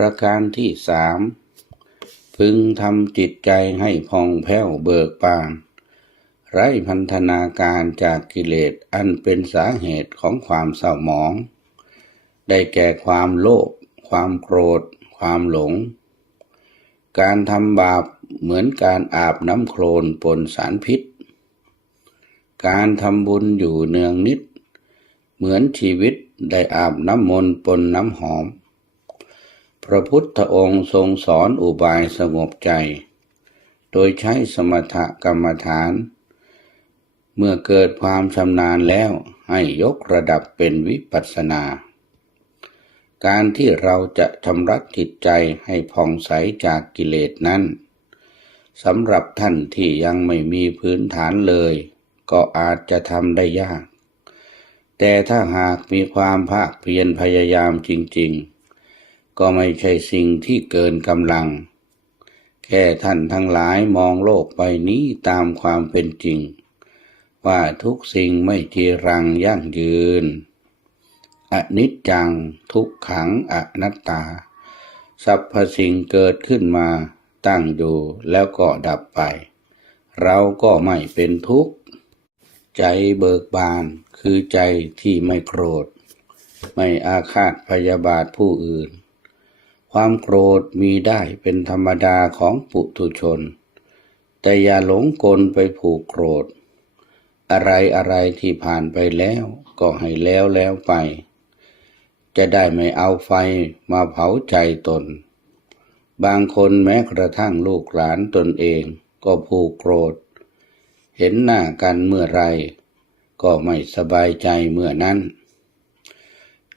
ประการที่สามพึงทำจิตใจให้ผ่องแผ้วเบิกบาน ไร้พันธนาการจากกิเลสอันเป็นสาเหตุของความเศร้าหมอง ได้แก่ความโลภความโกรธ ความหลง การทำบาปเหมือนการอาบน้ำโคลนปนสารพิษ การทำบุญอยู่เนืองนิด เหมือนชีวิตได้อาบน้ำมนต์ปนน้ำหอม พระพุทธองค์ทรงสอนอุบายสงบใจ โดยใช้สมถกรรมฐาน เมื่อเกิดความชำนาญแล้วให้ยกระดับเป็นวิปัสสนา การที่เราจะชำระจิตใจให้ผ่องใสจากกิเลสนั้นสำหรับท่านที่ยังไม่มีพื้นฐานเลย ก็อาจจะทำได้ยาก แต่ถ้าหากมีความภาคเพียรพยายามจริง ๆ ก็ไม่ใช่สิ่งที่เกินกำลัง แค่ท่านทั้งหลายมองโลกใบนี้ตามความเป็นจริง ว่าทุกสิ่งไม่จีรังยั่งยืน อนิจจังทุกขังอนัตตาสรรพสิ่งเกิดขึ้นมาตั้งอยู่แล้วก็ดับไป เราก็ไม่เป็นทุกข์ ใจเบิกบานคือใจที่ไม่โกรธ ไม่อาฆาตพยาบาทผู้อื่น ความโกรธมีได้เป็นธรรมดาของปุถุชน แต่อย่าหลงกลไปผูกโกรธ อะไรอะไรที่ผ่านไปแล้วก็ให้แล้วแล้วไป จะได้ไม่เอาไฟมาเผาใจตน บางคนแม้กระทั่งลูกหลานตนเองก็ผูกโกรธ เห็นหน้ากันเมื่อไรก็ไม่สบายใจเมื่อนั้น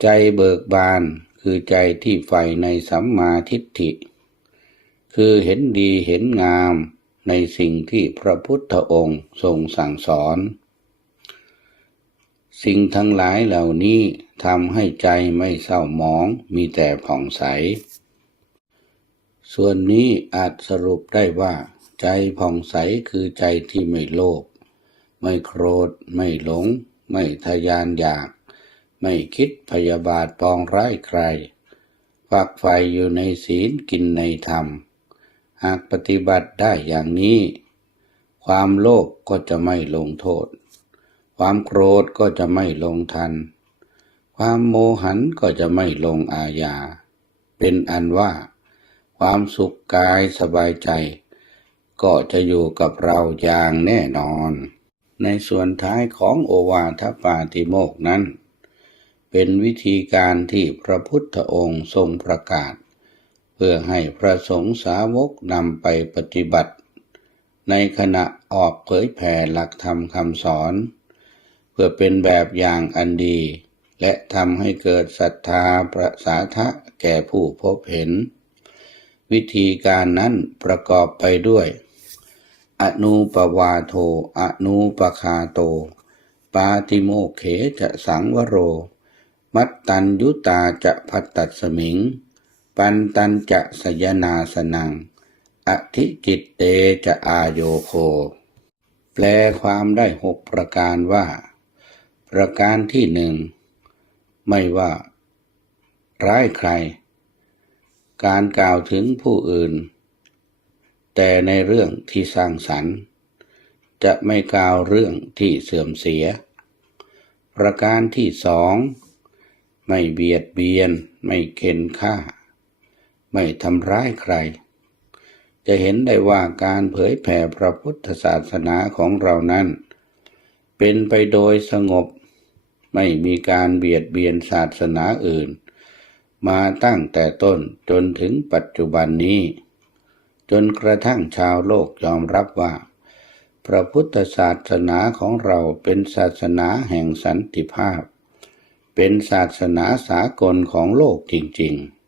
ใจเบิกบาน คือใจที่ใฝ่ในสัมมาทิฏฐิ คือเห็นดีเห็นงามในสิ่งที่พระพุทธองค์ทรงสั่งสอน สิ่งทั้งหลายเหล่านี้ทำให้ใจไม่เศร้าหมองมีแต่ผ่องใส ส่วนนี้อาจสรุปได้ว่า ใจผ่องใสคือใจที่ไม่โลภไม่โกรธ ไม่หลง ไม่ทะยานอยาก ไม่คิดพยาบาทปองร้ายใคร ฝักใฝ่อยู่ในศีลกินในธรรม หากปฏิบัติได้อย่างนี้ ความโลภก็จะไม่ลงโทษ ความโกรธก็จะไม่ลงทัน ความโมหันก็จะไม่ลงอาญา เป็นอันว่า ความสุขกายสบายใจ ก็จะอยู่กับเราอย่างแน่นอน ในส่วนท้ายของโอวาทปาติโมกนั้น เป็นวิธีการที่พระพุทธองค์ทรงประกาศ เพื่อให้พระสงฆ์สาวกนำไปปฏิบัติ ในขณะออกเผยแผ่หลักธรรมคำสอน เพื่อเป็นแบบอย่างอันดี และทำให้เกิดศรัทธาประสาทะแก่ผู้พบเห็น วิธีการนั้นประกอบไปด้วย อนูปวาโท อนูปคาโต ปาติโมเขจะสังวโร มัตตัญยุตาจะพัตตัสมิง ปันตันจะสยนาสนัง อธิจิตเตจะอาโยโค แปลความได้หกประการว่า ประการที่หนึ่ง ไม่ว่า ร้ายใคร การกล่าวถึงผู้อื่น แต่ในเรื่องที่สร้างสรรค์ จะไม่กล่าวเรื่องที่เสื่อมเสีย ประการที่สอง ไม่เบียดเบียน ไม่เข็นฆ่า ไม่ทำร้ายใคร จะเห็นได้ว่าการเผยแผ่พระพุทธศาสนาของเรานั้น เป็นไปโดยสงบ ไม่มีการเบียดเบียนศาสนาอื่น มาตั้งแต่ต้นจนถึงปัจจุบันนี้ จนกระทั่งชาวโลกยอมรับว่า พระพุทธศาสนาของเราเป็นศาสนาแห่งสันติภาพ เป็นศาสนาสากลของโลกจริง ๆ